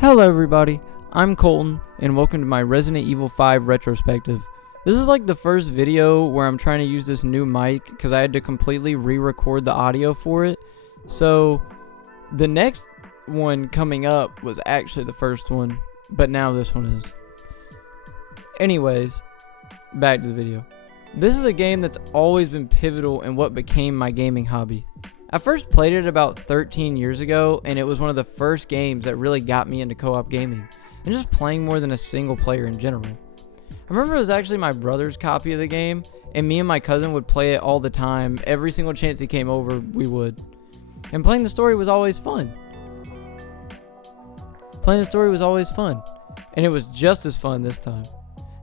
Hello everybody, I'm Colton, and welcome to my Resident Evil 5 retrospective. This is like the first video where I'm trying to use this new mic because I had to completely re-record the audio for it. So the next one coming up was actually the first one, but now this one is. Anyways, back to the video. This is a game that's always been pivotal in what became my gaming hobby. I first played it about 13 years ago, and it was one of the first games that really got me into co-op gaming, and just playing more than a single player in general. I remember it was actually my brother's copy of the game, and me and my cousin would play it all the time. Every single chance he came over, we would. And playing the story was always fun. And it was just as fun this time.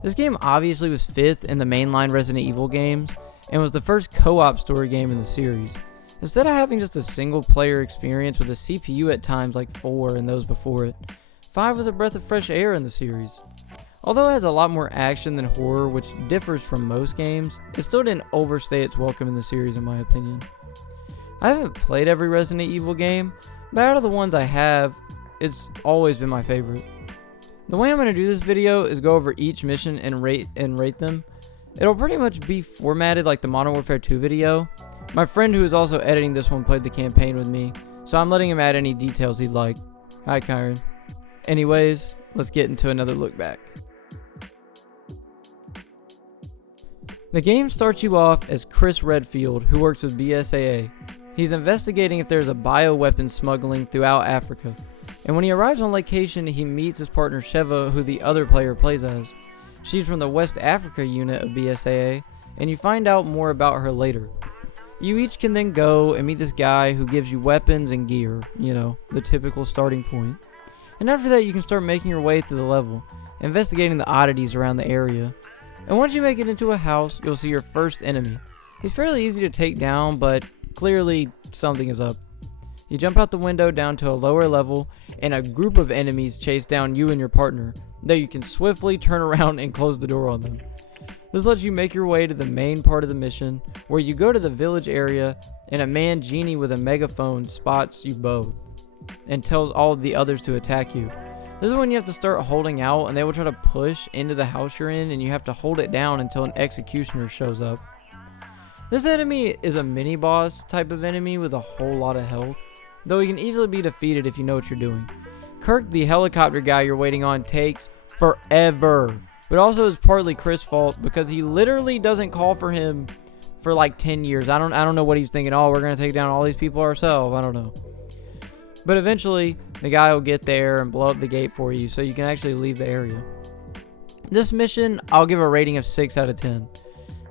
This game obviously was 5th in the mainline Resident Evil games, and was the first co-op story game in the series. Instead of having just a single player experience with a CPU at times like 4 and those before it, 5 was a breath of fresh air in the series. Although it has a lot more action than horror, which differs from most games, it still didn't overstay its welcome in the series in my opinion. I haven't played every Resident Evil game, but out of the ones I have, it's always been my favorite. The way I'm going to do this video is go over each mission and rate them. It'll pretty much be formatted like the Modern Warfare 2 video. My friend who is also editing this one played the campaign with me, so I'm letting him add any details he'd like. Hi, Kyran. Anyways, let's get into another look back. The game starts you off as Chris Redfield, who works with BSAA. He's investigating if there's a bioweapon smuggling throughout Africa, and when he arrives on location, he meets his partner Sheva, who the other player plays as. She's from the West Africa unit of BSAA, and you find out more about her later. You each can then go and meet this guy who gives you weapons and gear, the typical starting point. And after that, you can start making your way through the level, investigating the oddities around the area. And once you make it into a house, you'll see your first enemy. He's fairly easy to take down, but clearly something is up. You jump out the window down to a lower level, and a group of enemies chase down you and your partner, though you can swiftly turn around and close the door on them. This lets you make your way to the main part of the mission, where you go to the village area, and a man genie with a megaphone spots you both, and tells all of the others to attack you. This is when you have to start holding out, and they will try to push into the house you're in, and you have to hold it down until an executioner shows up. This enemy is a mini-boss type of enemy with a whole lot of health, though he can easily be defeated if you know what you're doing. Kirk, the helicopter guy you're waiting on, takes forever. But also is partly Chris' fault because he literally doesn't call for him for like 10 years. I don't know what he's thinking. Oh, we're going to take down all these people ourselves. I don't know. But eventually, the guy will get there and blow up the gate for you so you can actually leave the area. This mission, I'll give a rating of 6 out of 10.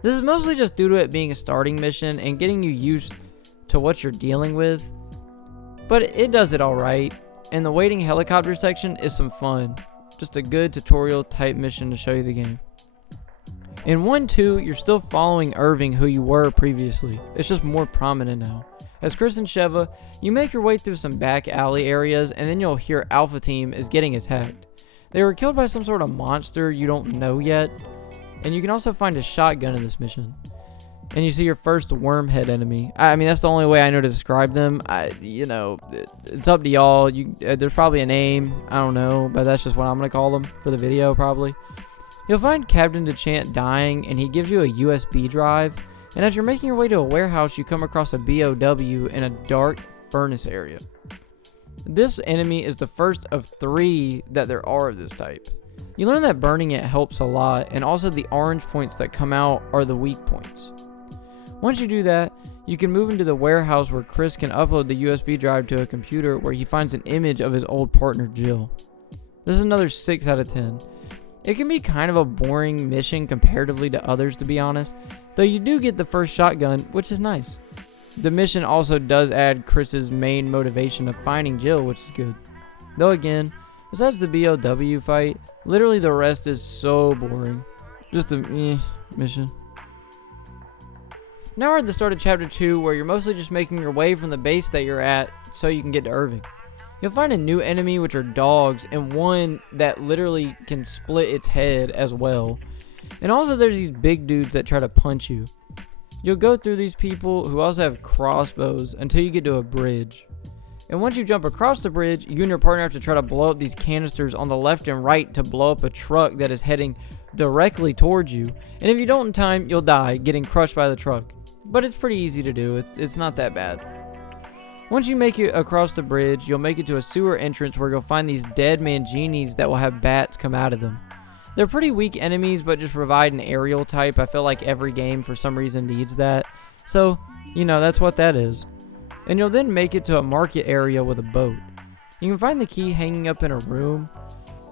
This is mostly just due to it being a starting mission and getting you used to what you're dealing with. But it does it alright. And the waiting helicopter section is some fun. Just a good tutorial type mission to show you the game. In 1-2, you're still following Irving, who you were previously. It's just more prominent now. As Chris and Sheva, you make your way through some back alley areas, and then you'll hear Alpha Team is getting attacked. They were killed by some sort of monster you don't know yet, and you can also find a shotgun in this mission. And you see your first wormhead enemy. I mean, that's the only way I know to describe them. It's up to y'all. There's probably a name. I don't know, but that's just what I'm going to call them for the video, probably. You'll find Captain DeChant dying, and he gives you a USB drive. And as you're making your way to a warehouse, you come across a BOW in a dark furnace area. This enemy is the first of 3 that there are of this type. You learn that burning it helps a lot, and also the orange points that come out are the weak points. Once you do that, you can move into the warehouse where Chris can upload the USB drive to a computer where he finds an image of his old partner Jill. This is another 6 out of 10. It can be kind of a boring mission comparatively to others, to be honest, though you do get the first shotgun, which is nice. The mission also does add Chris's main motivation of finding Jill, which is good. Though again, besides the BOW fight, literally the rest is so boring. Just a mission. Now we're at the start of Chapter 2, where you're mostly just making your way from the base that you're at so you can get to Irving. You'll find a new enemy, which are dogs, and one that literally can split its head as well. And also there's these big dudes that try to punch you. You'll go through these people who also have crossbows until you get to a bridge. And once you jump across the bridge, you and your partner have to try to blow up these canisters on the left and right to blow up a truck that is heading directly towards you. And if you don't in time, you'll die getting crushed by the truck. But it's pretty easy to do. It's not that bad. Once you make it across the bridge, you'll make it to a sewer entrance where you'll find these dead Manginis that will have bats come out of them. They're pretty weak enemies, but just provide an aerial type. I feel like every game for some reason needs that. So, that's what that is. And you'll then make it to a market area with a boat. You can find the key hanging up in a room,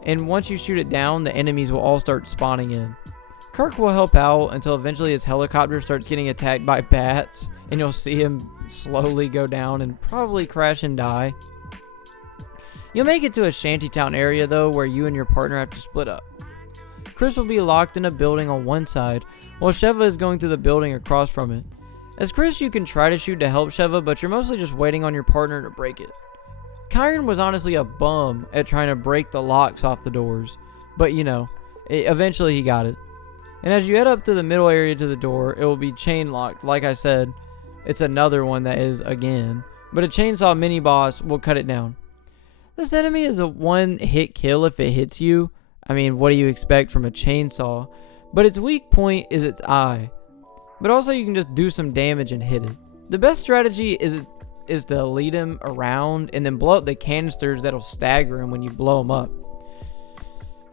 and once you shoot it down, the enemies will all start spawning in. Kirk will help out until eventually his helicopter starts getting attacked by bats, and you'll see him slowly go down and probably crash and die. You'll make it to a shantytown area though, where you and your partner have to split up. Chris will be locked in a building on one side, while Sheva is going through the building across from it. As Chris, you can try to shoot to help Sheva, but you're mostly just waiting on your partner to break it. Kyran was honestly a bum at trying to break the locks off the doors, but eventually he got it. And as you head up to the middle area to the door, it will be chain locked. Like I said, it's another one that is again, but a chainsaw mini boss will cut it down. This enemy is a one-hit kill if it hits you. I mean, what do you expect from a chainsaw? But its weak point is its eye. But also you can just do some damage and hit it. The best strategy is to lead him around and then blow up the canisters that'll stagger him when you blow him up.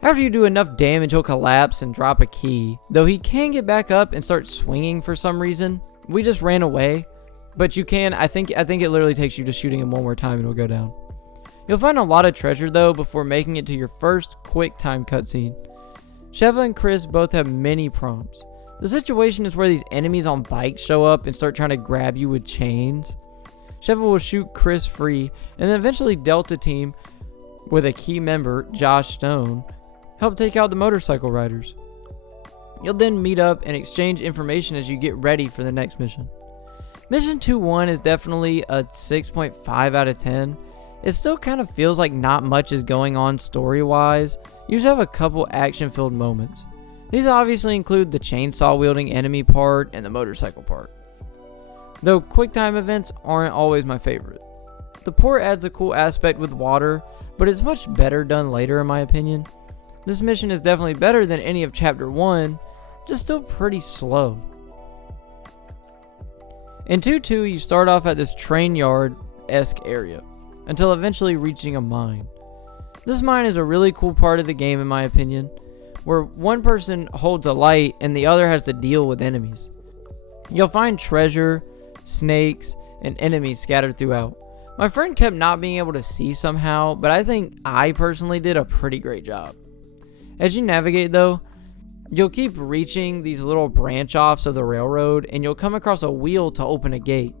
After you do enough damage, he'll collapse and drop a key. Though he can get back up and start swinging for some reason. We just ran away. But you can, I think it literally takes you just shooting him one more time and it'll go down. You'll find a lot of treasure though before making it to your first quick time cutscene. Sheva and Chris both have many prompts. The situation is where these enemies on bikes show up and start trying to grab you with chains. Sheva will shoot Chris free, and then eventually Delta Team, with a key member, Josh Stone, help take out the motorcycle riders. You'll then meet up and exchange information as you get ready for the next mission. Mission 2-1 is definitely a 6.5 out of 10. It still kind of feels like not much is going on story-wise. You just have a couple action-filled moments. These obviously include the chainsaw-wielding enemy part and the motorcycle part. Though quick-time events aren't always my favorite. The port adds a cool aspect with water, but it's much better done later in my opinion. This mission is definitely better than any of Chapter 1, just still pretty slow. In 2-2, you start off at this train yard-esque area, until eventually reaching a mine. This mine is a really cool part of the game in my opinion, where one person holds a light and the other has to deal with enemies. You'll find treasure, snakes, and enemies scattered throughout. My friend kept not being able to see somehow, but I think I personally did a pretty great job. As you navigate though, you'll keep reaching these little branch offs of the railroad and you'll come across a wheel to open a gate.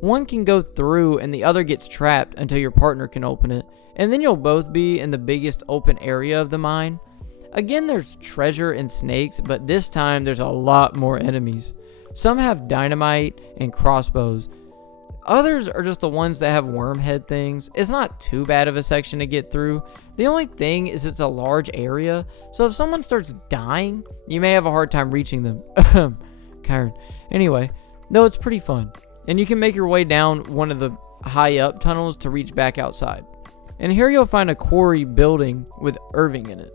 One can go through and the other gets trapped until your partner can open it, and then you'll both be in the biggest open area of the mine. Again, there's treasure and snakes, but this time there's a lot more enemies. Some have dynamite and crossbows. Others are just the ones that have worm head things. It's not too bad of a section to get through. The only thing is it's a large area, so if someone starts dying, you may have a hard time reaching them. Kyran. Anyway, though it's pretty fun. And you can make your way down one of the high up tunnels to reach back outside. And here you'll find a quarry building with Irving in it.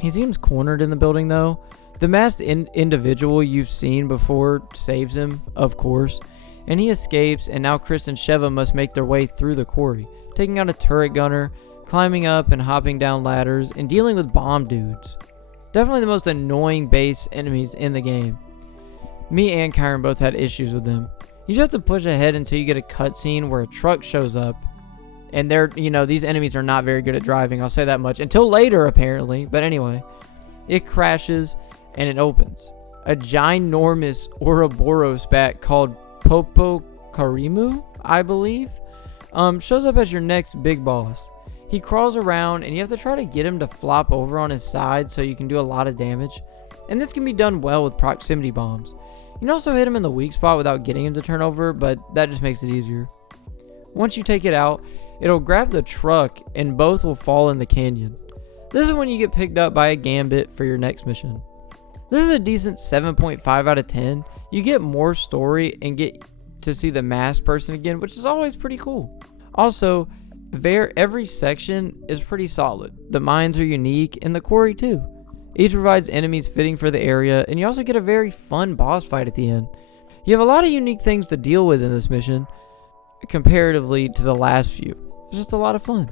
He seems cornered in the building though. The masked individual you've seen before saves him, of course, and he escapes, and now Chris and Sheva must make their way through the quarry, taking out a turret gunner, climbing up and hopping down ladders, and dealing with bomb dudes. Definitely the most annoying base enemies in the game. Me and Kyran both had issues with them. You just have to push ahead until you get a cutscene where a truck shows up. And these enemies are not very good at driving, I'll say that much. Until later, apparently. But anyway, it crashes and it opens. A ginormous Uroboros bat called Popo Karimu, I believe, shows up as your next big boss. He crawls around and you have to try to get him to flop over on his side so you can do a lot of damage. And this can be done well with proximity bombs. You can also hit him in the weak spot without getting him to turn over, but that just makes it easier. Once you take it out, it'll grab the truck and both will fall in the canyon. This is when you get picked up by a gambit for your next mission. This is a decent 7.5 out of 10. You get more story and get to see the masked person again, which is always pretty cool. Also, every section is pretty solid. The mines are unique, and the quarry too. Each provides enemies fitting for the area, and you also get a very fun boss fight at the end. You have a lot of unique things to deal with in this mission, comparatively to the last few. It's just a lot of fun.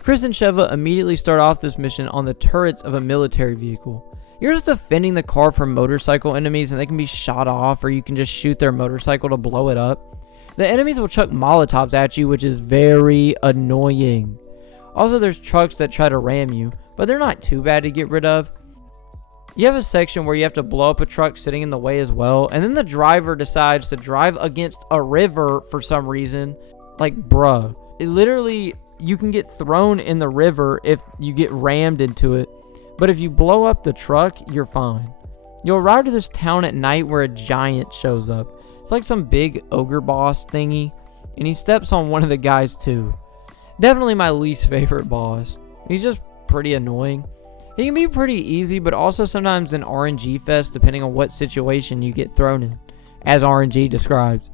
Chris and Sheva immediately start off this mission on the turrets of a military vehicle. You're just defending the car from motorcycle enemies, and they can be shot off, or you can just shoot their motorcycle to blow it up. The enemies will chuck Molotovs at you, which is very annoying. Also, there's trucks that try to ram you, but they're not too bad to get rid of. You have a section where you have to blow up a truck sitting in the way as well, and then the driver decides to drive against a river for some reason. Like, bruh. Literally, you can get thrown in the river if you get rammed into it, but if you blow up the truck, you're fine. You'll arrive to this town at night where a giant shows up. It's like some big ogre boss thingy, and he steps on one of the guys too. Definitely my least favorite boss. He's just pretty annoying. He can be pretty easy, but also sometimes an RNG fest depending on what situation you get thrown in, as RNG describes.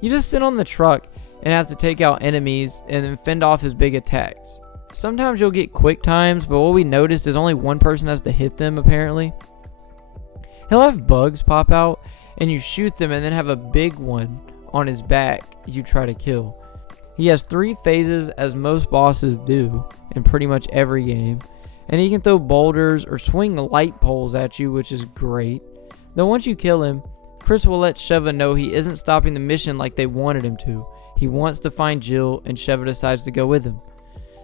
You just sit on the truck and have to take out enemies and then fend off his big attacks. Sometimes you'll get quick times, but what we noticed is only one person has to hit them apparently. He'll have bugs pop out and you shoot them and then have a big one on his back you try to kill. He has 3 phases, as most bosses do in pretty much every game. And he can throw boulders or swing light poles at you, which is great. Though once you kill him, Chris will let Sheva know he isn't stopping the mission like they wanted him to. He wants to find Jill, and Sheva decides to go with him.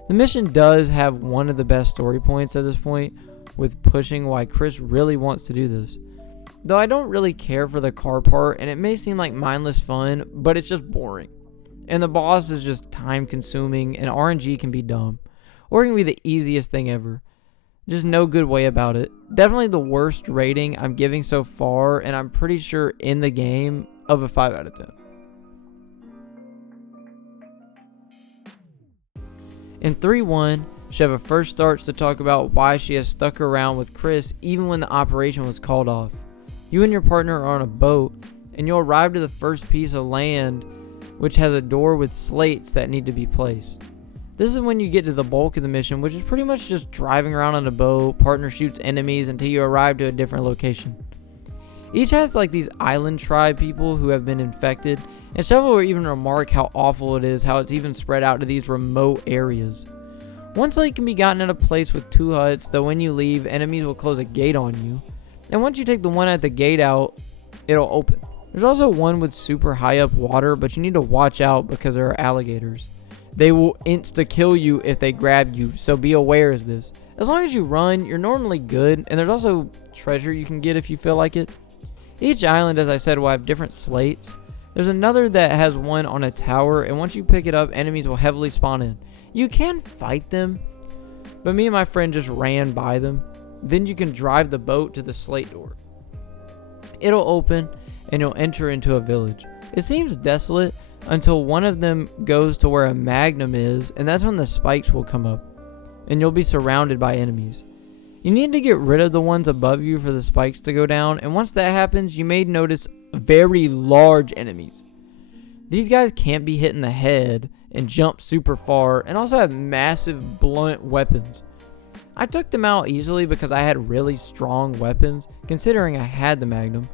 The mission does have one of the best story points at this point, with pushing why Chris really wants to do this. Though I don't really care for the car part, and it may seem like mindless fun, but it's just boring. And the boss is just time consuming, and RNG can be dumb. Or it can be the easiest thing ever. Just no good way about it. Definitely the worst rating I'm giving so far, and I'm pretty sure in the game, of a 5 out of 10. In 3-1, Sheva first starts to talk about why she has stuck around with Chris even when the operation was called off. You and your partner are on a boat, and you'll arrive to the first piece of land, which has a door with slates that need to be placed. This is when you get to the bulk of the mission, which is pretty much just driving around on a boat. Partner shoots enemies until you arrive to a different location. Each has like these island tribe people who have been infected, and several will even remark how awful it is how it's even spread out to these remote areas. One slate can be gotten at a place with 2 huts, though when you leave, enemies will close a gate on you. And once you take the one at the gate out, it'll open. There's also one with super high up water, but you need to watch out because there are alligators. They will insta-kill you if they grab you, so be aware of this. As long as you run, you're normally good, and there's also treasure you can get if you feel like it. Each island, as I said, will have different slates. There's another that has one on a tower, and once you pick it up, enemies will heavily spawn in. You can fight them, but me and my friend just ran by them. Then you can drive the boat to the slate door. It'll open, and you'll enter into a village. It seems desolate, until one of them goes to where a magnum is, and that's when the spikes will come up, and you'll be surrounded by enemies. You need to get rid of the ones above you for the spikes to go down, and once that happens, you may notice very large enemies. These guys can't be hit in the head and jump super far, and also have massive blunt weapons. I took them out easily because I had really strong weapons, considering I had the magnum.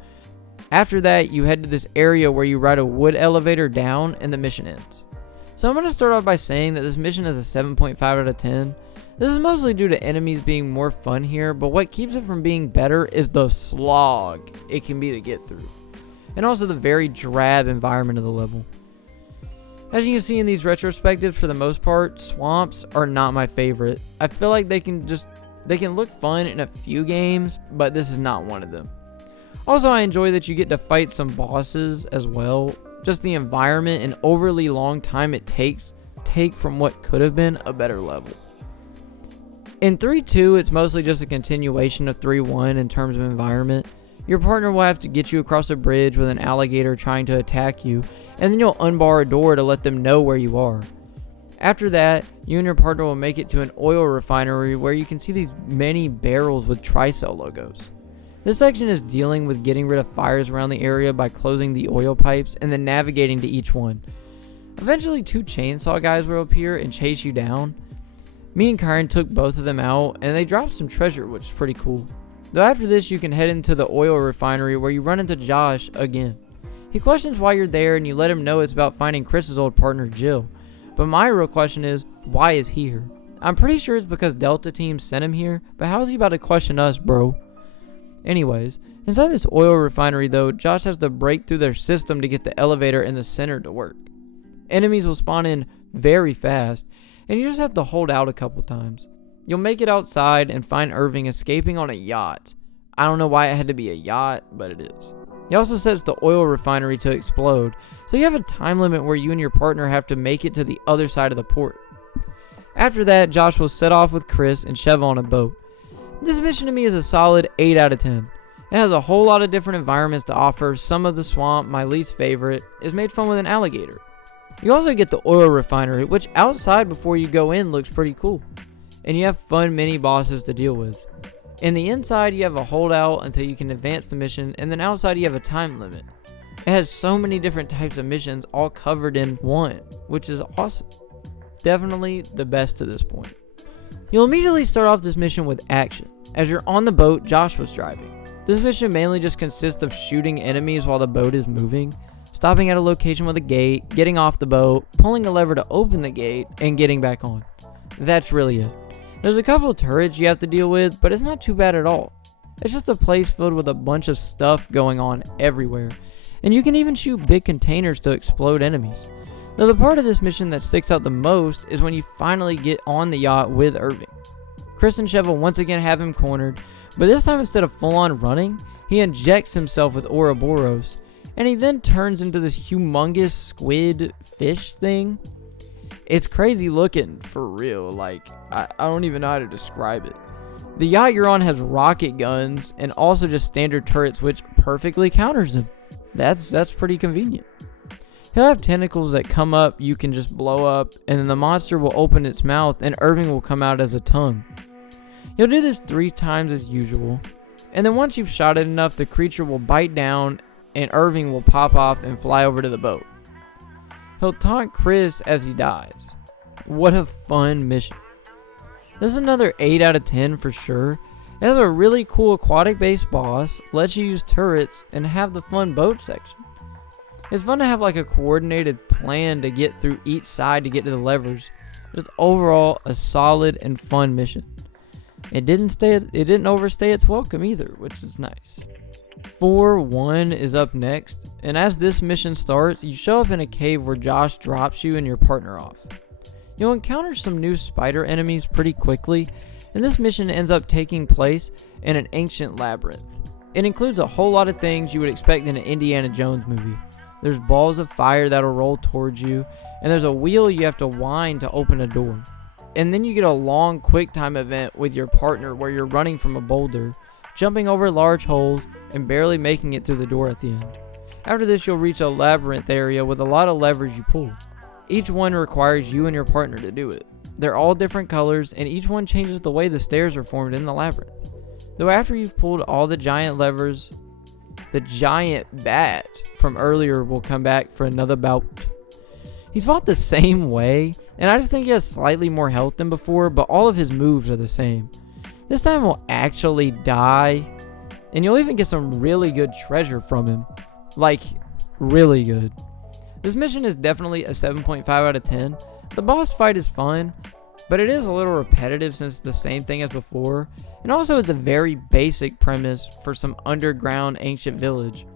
After that, you head to this area where you ride a wood elevator down and the mission ends. So I'm going to start off by saying that this mission is a 7.5 out of 10. This is mostly due to enemies being more fun here, but what keeps it from being better is the slog it can be to get through. And also the very drab environment of the level. As you can see in these retrospectives, for the most part, swamps are not my favorite. I feel like they can look fun in a few games, but this is not one of them. Also, I enjoy that you get to fight some bosses as well. Just the environment and overly long time it takes take from what could have been a better level. In 3-2, it's mostly just a continuation of 3-1 in terms of environment. Your partner will have to get you across a bridge with an alligator trying to attack you, and then you'll unbar a door to let them know where you are. After that, you and your partner will make it to an oil refinery where you can see these many barrels with Tricell logos. This section is dealing with getting rid of fires around the area by closing the oil pipes and then navigating to each one. Eventually 2 chainsaw guys will appear and chase you down. Me and Kyran took both of them out, and they dropped some treasure, which is pretty cool. Though after this you can head into the oil refinery where you run into Josh again. He questions why you're there and you let him know it's about finding Chris's old partner Jill. But my real question is, why is he here? I'm pretty sure it's because Delta Team sent him here, but how is he about to question us, bro? Anyways, inside this oil refinery though, Josh has to break through their system to get the elevator in the center to work. Enemies will spawn in very fast, and you just have to hold out a couple times. You'll make it outside and find Irving escaping on a yacht. I don't know why it had to be a yacht, but it is. He also sets the oil refinery to explode, so you have a time limit where you and your partner have to make it to the other side of the port. After that, Josh will set off with Chris and Sheva on a boat. This mission to me is a solid 8 out of 10. It has a whole lot of different environments to offer. Some of the swamp, my least favorite, is made fun with an alligator. You also get the oil refinery, which outside before you go in looks pretty cool. And you have fun mini bosses to deal with. In the inside you have a holdout until you can advance the mission, and then outside you have a time limit. It has so many different types of missions all covered in one, which is awesome. Definitely the best to this point. You'll immediately start off this mission with action. As you're on the boat Josh was driving. This mission mainly just consists of shooting enemies while the boat is moving, stopping at a location with a gate, getting off the boat, pulling a lever to open the gate, and getting back on. That's really it. There's a couple of turrets you have to deal with, but it's not too bad at all. It's just a place filled with a bunch of stuff going on everywhere, and you can even shoot big containers to explode enemies. Now the part of this mission that sticks out the most is when you finally get on the yacht with Irving. Chris and Sheva once again have him cornered, but this time instead of full on running, he injects himself with Uroboros, and he then turns into this humongous squid fish thing. It's crazy looking, for real. Like, I don't even know how to describe it. The yacht you're on has rocket guns and also just standard turrets, which perfectly counters him. That's pretty convenient. He'll have tentacles that come up you can just blow up, and then the monster will open its mouth and Irving will come out as a tongue. You'll do this 3 times as usual, and then once you've shot it enough, the creature will bite down and Irving will pop off and fly over to the boat. He'll taunt Chris as he dies. What a fun mission. This is another 8 out of 10 for sure. It has a really cool aquatic based boss, lets you use turrets, and have the fun boat section. It's fun to have like a coordinated plan to get through each side to get to the levers. Just overall a solid and fun mission. It didn't overstay its welcome either, which is nice. 4-1 is up next, and as this mission starts, you show up in a cave where Josh drops you and your partner off. You'll encounter some new spider enemies pretty quickly, and this mission ends up taking place in an ancient labyrinth. It includes a whole lot of things you would expect in an Indiana Jones movie. There's balls of fire that'll roll towards you, and there's a wheel you have to wind to open a door. And then you get a long quick time event with your partner where you're running from a boulder, jumping over large holes, and barely making it through the door at the end. After this, you'll reach a labyrinth area with a lot of levers you pull. Each one requires you and your partner to do it. They're all different colors, and each one changes the way the stairs are formed in the labyrinth. Though after you've pulled all the giant levers, the giant bat from earlier will come back for another bout. He's fought the same way, and I just think he has slightly more health than before, but all of his moves are the same. This time we'll actually die, and you'll even get some really good treasure from him. Like, really good. This mission is definitely a 7.5 out of 10. The boss fight is fun, but it is a little repetitive since it's the same thing as before, and also it's a very basic premise for some underground ancient village.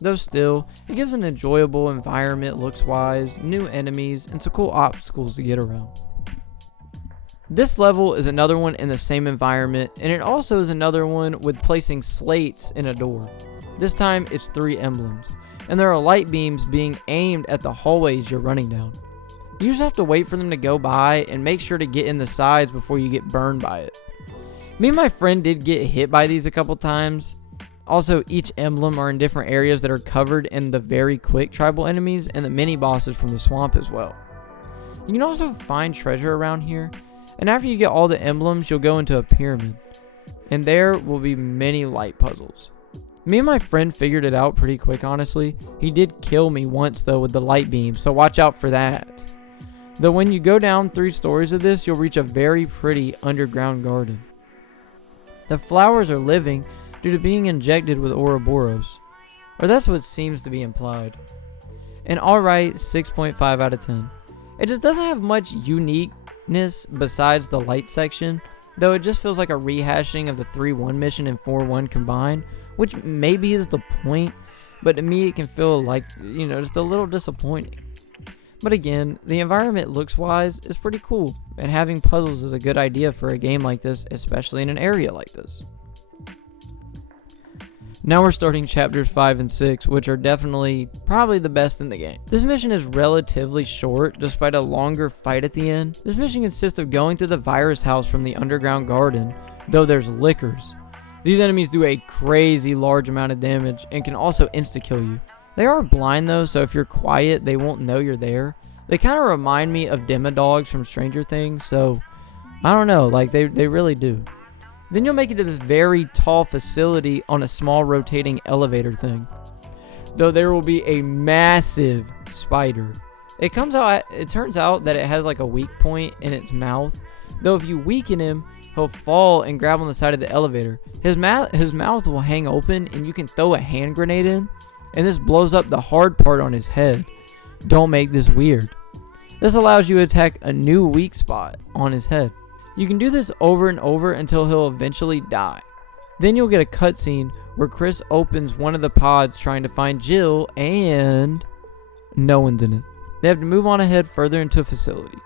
Though still, it gives an enjoyable environment looks-wise, new enemies, and some cool obstacles to get around. This level is another one in the same environment, and it also is another one with placing slates in a door. This time it's 3 emblems, and there are light beams being aimed at the hallways you're running down. You just have to wait for them to go by and make sure to get in the sides before you get burned by it. Me and my friend did get hit by these a couple times. Also, each emblem are in different areas that are covered in the very quick tribal enemies and the mini bosses from the swamp as well. You can also find treasure around here, and after you get all the emblems, you'll go into a pyramid, and there will be many light puzzles. Me and my friend figured it out pretty quick, honestly. He did kill me once though with the light beam, so watch out for that. Though when you go down 3 stories of this, you'll reach a very pretty underground garden. The flowers are living due to being injected with Uroboros, or that's what seems to be implied. An alright 6.5 out of 10. It just doesn't have much uniqueness besides the light section, though it just feels like a rehashing of the 3-1 mission and 4-1 combined, which maybe is the point, but to me it can feel like, just a little disappointing. But again, the environment looks-wise is pretty cool, and having puzzles is a good idea for a game like this, especially in an area like this. Now we're starting chapters 5 and 6, which are definitely probably the best in the game. This mission is relatively short, despite a longer fight at the end. This mission consists of going to the virus house from the underground garden, though there's lickers. These enemies do a crazy large amount of damage, and can also insta-kill you. They are blind though, so if you're quiet, they won't know you're there. They kind of remind me of Demodogs from Stranger Things, so I don't know, like they really do. Then you'll make it to this very tall facility on a small rotating elevator thing. Though there will be a massive spider. It turns out that it has like a weak point in its mouth. Though if you weaken him, he'll fall and grab on the side of the elevator. His mouth will hang open and you can throw a hand grenade in. And this blows up the hard part on his head. Don't make this weird. This allows you to attack a new weak spot on his head. You can do this over and over until he'll eventually die. Then you'll get a cutscene where Chris opens one of the pods trying to find Jill, and no one's in it. They have to move on ahead further into a facility.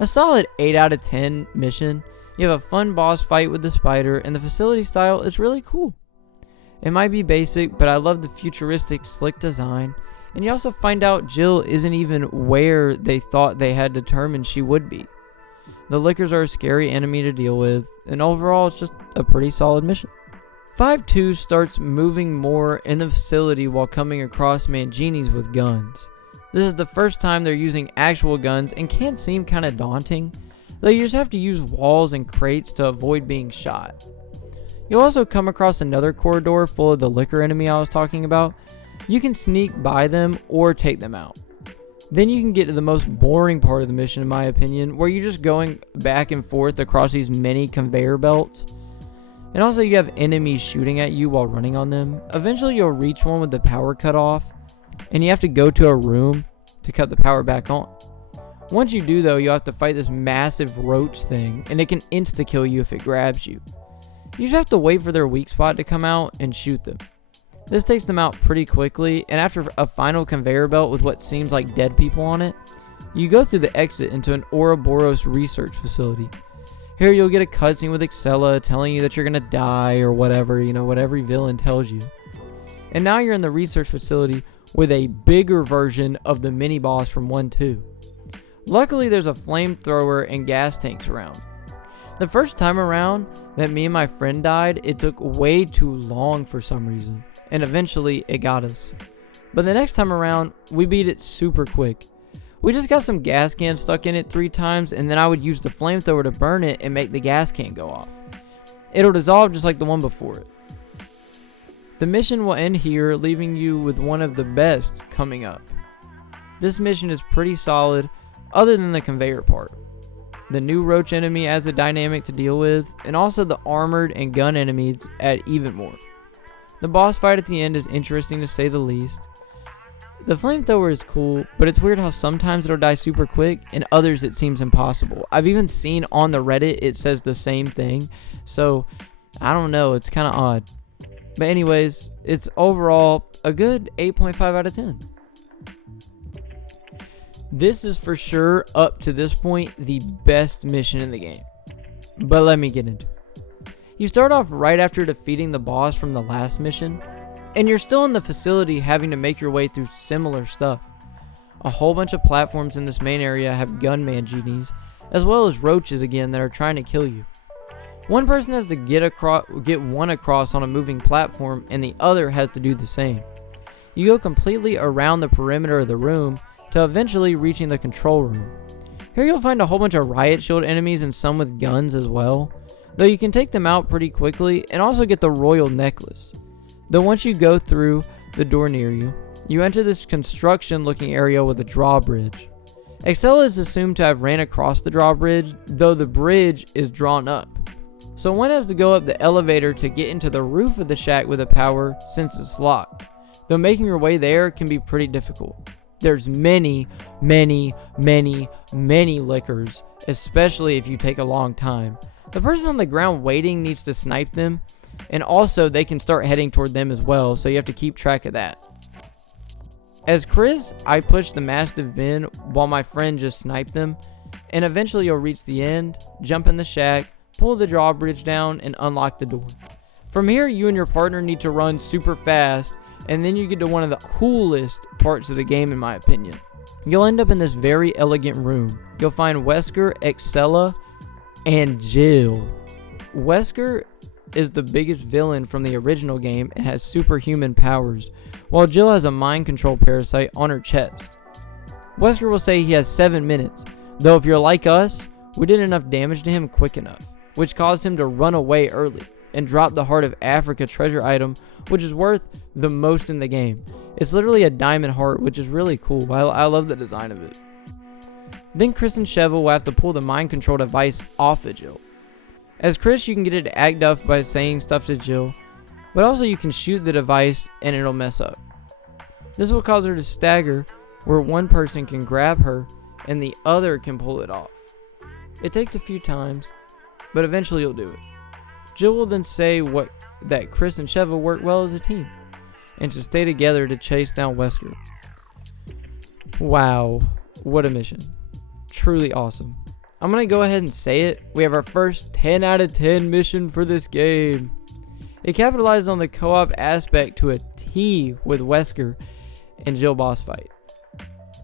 A solid 8 out of 10 mission. You have a fun boss fight with the spider, and the facility style is really cool. It might be basic, but I love the futuristic slick design, and you also find out Jill isn't even where they thought they had determined she would be. The lickers are a scary enemy to deal with, and overall it's just a pretty solid mission. 5-2 starts moving more in the facility while coming across Manginis with guns. This is the first time they're using actual guns and can seem kinda daunting, though you just have to use walls and crates to avoid being shot. You'll also come across another corridor full of the liquor enemy I was talking about. You can sneak by them or take them out. Then you can get to the most boring part of the mission in my opinion, where you're just going back and forth across these many conveyor belts. And also you have enemies shooting at you while running on them. Eventually you'll reach one with the power cut off, and you have to go to a room to cut the power back on. Once you do though, you'll have to fight this massive roach thing, and it can insta-kill you if it grabs you. You just have to wait for their weak spot to come out and shoot them. This takes them out pretty quickly, and after a final conveyor belt with what seems like dead people on it, you go through the exit into an Uroboros research facility. Here you'll get a cutscene with Excella telling you that you're gonna die or whatever, what every villain tells you. And now you're in the research facility with a bigger version of the mini boss from 1-2. Luckily there's a flamethrower and gas tanks around. The first time around that me and my friend died, it took way too long for some reason, and eventually it got us. But the next time around, we beat it super quick. We just got some gas cans stuck in it 3 times, and then I would use the flamethrower to burn it and make the gas can go off. It'll dissolve just like the one before it. The mission will end here, leaving you with one of the best coming up. This mission is pretty solid, other than the conveyor part. The new roach enemy adds a dynamic to deal with, and also the armored and gun enemies add even more. The boss fight at the end is interesting to say the least. The flamethrower is cool, but it's weird how sometimes it'll die super quick, and others it seems impossible. I've even seen on the Reddit it says the same thing, so I don't know, it's kind of odd. But anyways, it's overall a good 8.5 out of 10. This is for sure, up to this point, the best mission in the game. But let me get into it. You start off right after defeating the boss from the last mission, and you're still in the facility having to make your way through similar stuff. A whole bunch of platforms in this main area have gun Manginis, as well as roaches again that are trying to kill you. One person has to get one across on a moving platform, and the other has to do the same. You go completely around the perimeter of the room, to eventually reaching the control room. Here you'll find a whole bunch of riot shield enemies and some with guns as well, though you can take them out pretty quickly and also get the royal necklace. Though once you go through the door near you, you enter this construction looking area with a drawbridge. Excella is assumed to have ran across the drawbridge, though the bridge is drawn up. So one has to go up the elevator to get into the roof of the shack with a power since it's locked, though making your way there can be pretty difficult. There's many lickers, especially if you take a long time. The person on the ground waiting needs to snipe them, and also they can start heading toward them as well, so you have to keep track of that. As Chris, I push the massive bin while my friend just sniped them, and eventually you'll reach the end, jump in the shack, pull the drawbridge down, and unlock the door. From here, you and your partner need to run super fast, and then you get to one of the coolest parts of the game in my opinion. You'll end up in this very elegant room. You'll find Wesker, Excella, and Jill. Wesker is the biggest villain from the original game and has superhuman powers, while Jill has a mind control parasite on her chest. Wesker will say he has 7 minutes, though if you're like us, we did enough damage to him quick enough, which caused him to run away early and drop the Heart of Africa treasure item, which is worth the most in the game. It's literally a diamond heart, which is really cool. I love the design of it. Then Chris and Sheva will have to pull the mind control device off of Jill. As Chris, you can get it to act up by saying stuff to Jill, but also you can shoot the device and it'll mess up. This will cause her to stagger, where one person can grab her and the other can pull it off. It takes a few times, but eventually you'll do it. Jill will then say that Chris and Sheva work well as a team, and to stay together to chase down Wesker. Wow, what a mission. Truly awesome. I'm going to go ahead and say it. We have our first 10 out of 10 mission for this game. It capitalizes on the co-op aspect to a T with Wesker and Jill boss fight.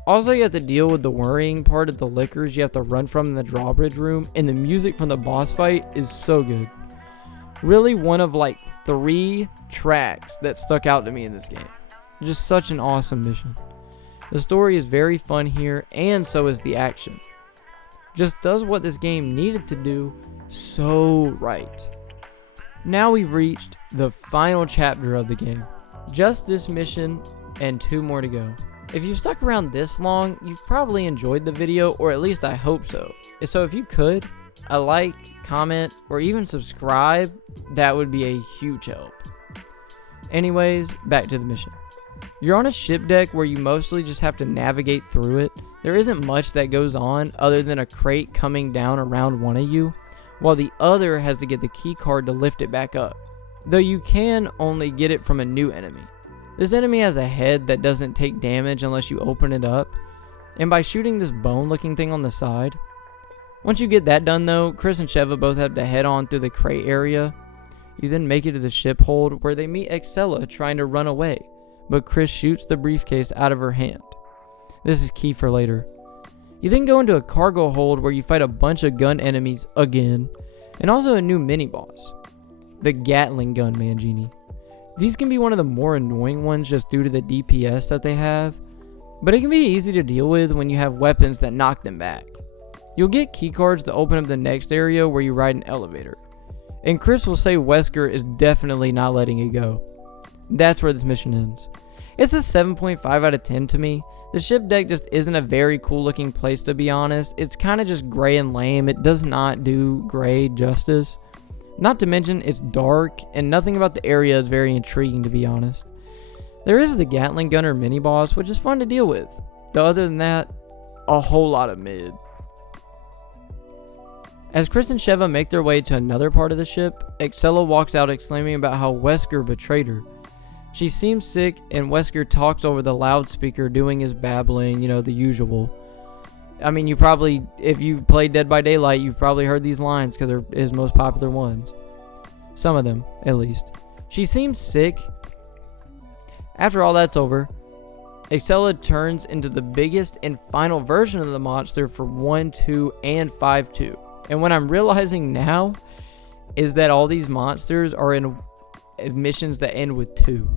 Also, you have to deal with the worrying part of the lickers you have to run from in the drawbridge room, and the music from the boss fight is so good. Really one of like 3 tracks that stuck out to me in this game. Just such an awesome mission. The story is very fun here, and so is the action. Just does what this game needed to do so right. Now we've reached the final chapter of the game. Just this mission and 2 more to go. If you've stuck around this long, you've probably enjoyed the video, or at least I hope so. So if you could, a like, comment, or even subscribe, that would be a huge help. Anyways, back to the mission. You're on a ship deck where you mostly just have to navigate through it. There isn't much that goes on other than a crate coming down around one of you, while the other has to get the key card to lift it back up, though you can only get it from a new enemy. This enemy has a head that doesn't take damage unless you open it up, and by shooting this bone looking thing on the side. Once you get that done though, Chris and Sheva both have to head on through the crate area. You then make it to the ship hold where they meet Excella trying to run away, but Chris shoots the briefcase out of her hand. This is key for later. You then go into a cargo hold where you fight a bunch of gun enemies again, and also a new mini-boss, the Gatling gun Mangini. These can be one of the more annoying ones just due to the DPS that they have, but it can be easy to deal with when you have weapons that knock them back. You'll get keycards to open up the next area where you ride an elevator, and Chris will say Wesker is definitely not letting it go. That's where this mission ends. It's a 7.5 out of 10 to me. The ship deck just isn't a very cool looking place, to be honest. It's kind of just gray and lame. It does not do gray justice. Not to mention it's dark and nothing about the area is very intriguing, to be honest. There is the Gatling gunner mini boss, which is fun to deal with. Though other than that, a whole lot of mid. As Chris and Sheva make their way to another part of the ship, Excella walks out exclaiming about how Wesker betrayed her. She seems sick, and Wesker talks over the loudspeaker doing his babbling, the usual. I mean, if you've played Dead by Daylight, you've probably heard these lines because they're his most popular ones. Some of them, at least. She seems sick. After all that's over, Excella turns into the biggest and final version of the monster for 1, 2, and 5-2. And what I'm realizing now is that all these monsters are in missions that end with 2.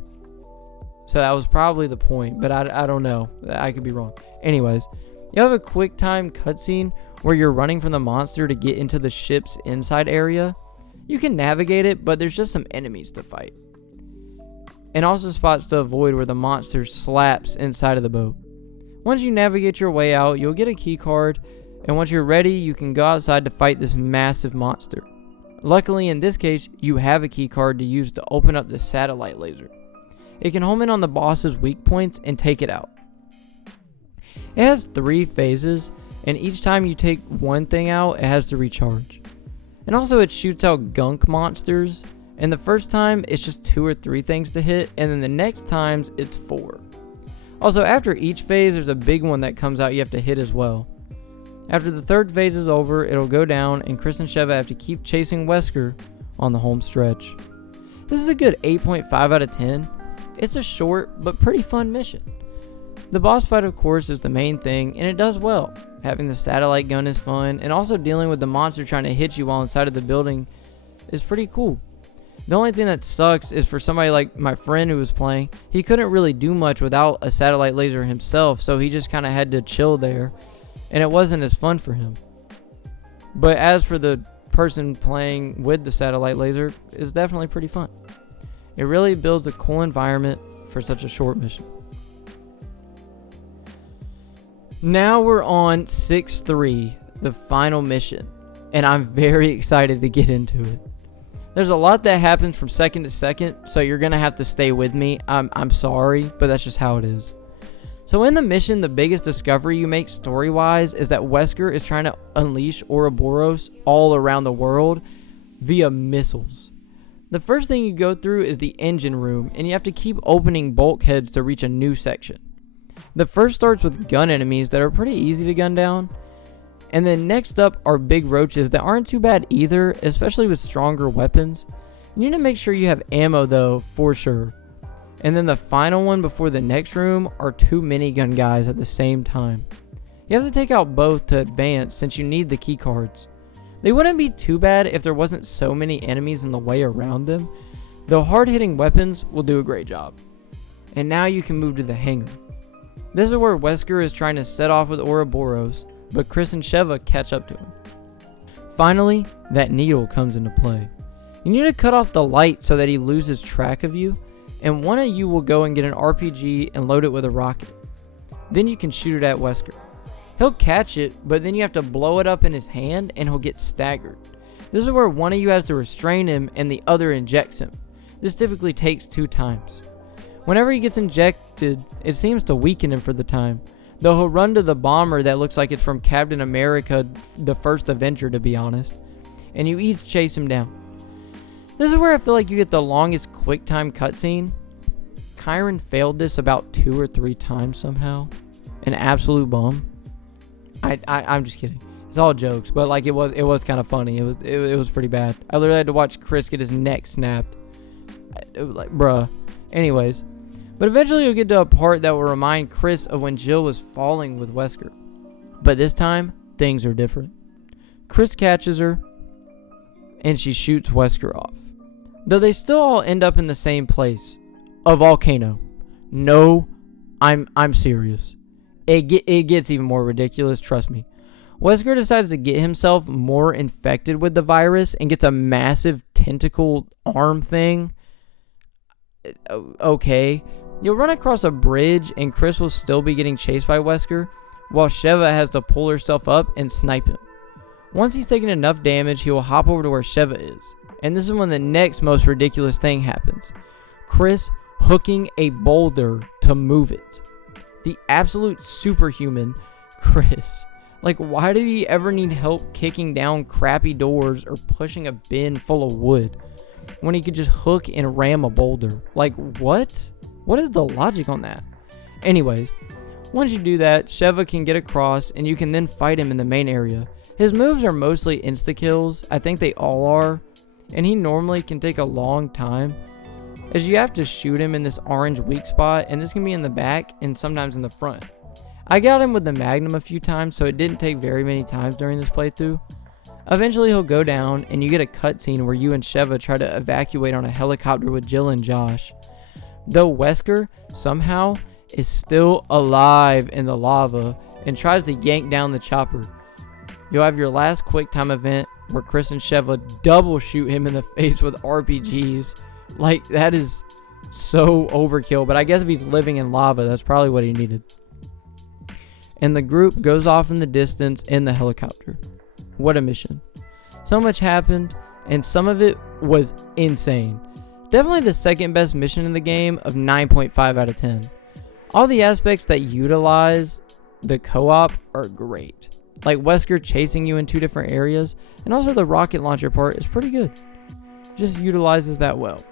So that was probably the point, but I don't know. I could be wrong. Anyways, you have a quick time cutscene where you're running from the monster to get into the ship's inside area. You can navigate it, but there's just some enemies to fight. and also spots to avoid where the monster slaps inside of the boat. Once you navigate your way out, you'll get a key card, and once you're ready, you can go outside to fight this massive monster. Luckily, in this case, you have a key card to use to open up the satellite laser. It can home in on the boss's weak points and take it out. It has 3 phases, and each time you take one thing out, it has to recharge. And also it shoots out gunk monsters, and the first time it's just 2 or 3 things to hit, and then the next times it's 4. Also, after each phase, there's a big one that comes out you have to hit as well. After the 3rd phase is over, it'll go down, and Chris and Sheva have to keep chasing Wesker on the home stretch. This is a good 8.5 out of 10. It's a short but pretty fun mission. The boss fight, of course, is the main thing, and it does well. Having the satellite gun is fun, and also dealing with the monster trying to hit you while inside of the building is pretty cool. The only thing that sucks is for somebody like my friend who was playing, he couldn't really do much without a satellite laser himself, so he just kind of had to chill there, and it wasn't as fun for him. But as for the person playing with the satellite laser, it's definitely pretty fun. It really builds a cool environment for such a short mission. Now we're on 6-3, the final mission, and I'm very excited to get into it. There's a lot that happens from second to second, so you're going to have to stay with me. I'm sorry, but that's just how it is. So in the mission, the biggest discovery you make story-wise is that Wesker is trying to unleash Uroboros all around the world via missiles. The first thing you go through is the engine room, and you have to keep opening bulkheads to reach a new section. The first starts with gun enemies that are pretty easy to gun down, and then next up are big roaches that aren't too bad either, especially with stronger weapons. You need to make sure you have ammo though, for sure. And then the final one before the next room are 2 minigun guys at the same time. You have to take out both to advance since you need the key cards. They wouldn't be too bad if there wasn't so many enemies in the way around them, though hard-hitting weapons will do a great job. And now you can move to the hangar. This is where Wesker is trying to set off with Uroboros, but Chris and Sheva catch up to him. Finally, that needle comes into play. You need to cut off the light so that he loses track of you, and one of you will go and get an RPG and load it with a rocket. Then you can shoot it at Wesker. He'll catch it, but then you have to blow it up in his hand and he'll get staggered. This is where one of you has to restrain him and the other injects him. This typically takes 2 times. Whenever he gets injected, it seems to weaken him for the time, though he'll run to the bomber that looks like it's from Captain America, the first Avenger to be honest, and you each chase him down. This is where I feel like you get the longest quick time cutscene. Kyran failed this about 2 or 3 times somehow. An absolute bum. I'm just kidding. It's all jokes, but like it was kind of funny. It was pretty bad. I literally had to watch Chris get his neck snapped. It was like, bruh. Anyways, but eventually you'll get to a part that will remind Chris of when Jill was falling with Wesker. But this time, things are different. Chris catches her, and she shoots Wesker off. Though they still all end up in the same place, a volcano. No, I'm serious. It gets even more ridiculous, trust me. Wesker decides to get himself more infected with the virus and gets a massive tentacle arm thing. Okay. You'll run across a bridge and Chris will still be getting chased by Wesker, while Sheva has to pull herself up and snipe him. Once he's taken enough damage, he will hop over to where Sheva is. And this is when the next most ridiculous thing happens. Chris hooking a boulder to move it. The absolute superhuman Chris. Like, why did he ever need help kicking down crappy doors or pushing a bin full of wood when he could just hook and ram a boulder? Like, what? What is the logic on that? Anyways, once you do that, Sheva can get across and you can then fight him in the main area. His moves are mostly insta-kills. I think they all are. And he normally can take a long time, as you have to shoot him in this orange weak spot, and this can be in the back and sometimes in the front. I got him with the Magnum a few times, so it didn't take very many times during this playthrough. Eventually he'll go down, and you get a cutscene where you and Sheva try to evacuate on a helicopter with Jill and Josh. Though Wesker, somehow, is still alive in the lava and tries to yank down the chopper. You'll have your last quick time event where Chris and Sheva double shoot him in the face with RPGs. Like, that is so overkill, but I guess if he's living in lava, that's probably what he needed. And the group goes off in the distance in the helicopter. What a mission. So much happened, and some of it was insane. Definitely the second best mission in the game of 9.5 out of 10. All the aspects that utilize the co-op are great. Like Wesker chasing you in 2 different areas, and also the rocket launcher part is pretty good. Just utilizes that well.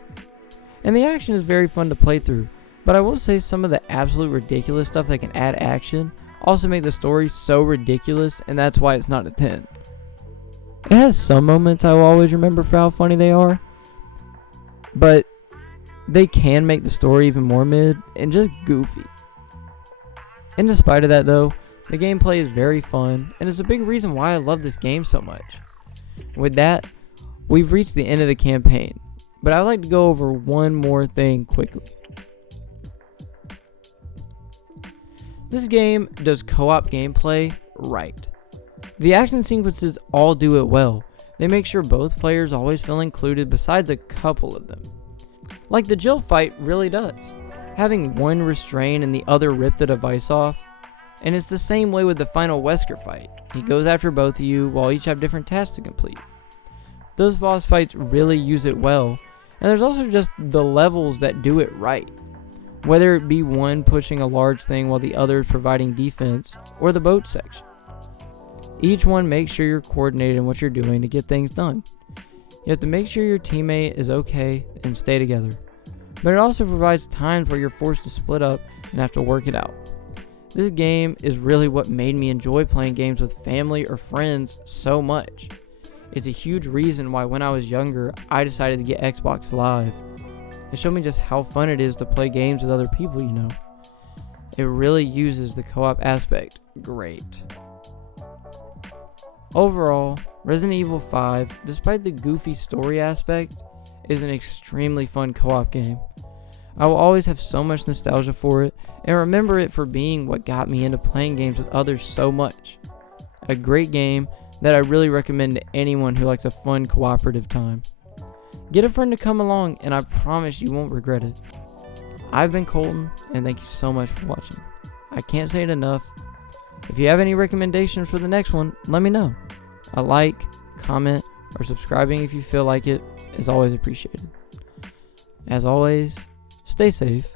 And the action is very fun to play through, but I will say some of the absolute ridiculous stuff that can add action also make the story so ridiculous, and that's why it's not a 10. It has some moments I will always remember for how funny they are, but they can make the story even more mid and just goofy. And despite of that though, the gameplay is very fun and is a big reason why I love this game so much. With that, we've reached the end of the campaign, but I'd like to go over one more thing quickly. This game does co-op gameplay right. The action sequences all do it well. They make sure both players always feel included besides a couple of them. Like the Jill fight really does. Having one restrain and the other rip the device off. And it's the same way with the final Wesker fight. He goes after both of you while each have different tasks to complete. Those boss fights really use it well. And there's also just the levels that do it right. Whether it be one pushing a large thing while the other is providing defense, or the boat section. Each one makes sure you're coordinated in what you're doing to get things done. You have to make sure your teammate is okay and stay together. But it also provides times where you're forced to split up and have to work it out. This game is really what made me enjoy playing games with family or friends so much. It's a huge reason why when I was younger, I decided to get Xbox Live. It showed me just how fun it is to play games with other people, you know. It really uses the co-op aspect great. Overall, Resident Evil 5, despite the goofy story aspect, is an extremely fun co-op game. I will always have so much nostalgia for it, and remember it for being what got me into playing games with others so much. A great game that I really recommend to anyone who likes a fun cooperative time. Get a friend to come along, and I promise you won't regret it. I've been Colton, and thank you so much for watching. I can't say it enough. If you have any recommendations for the next one, let me know. A like, comment, or subscribing if you feel like it is always appreciated. As always, stay safe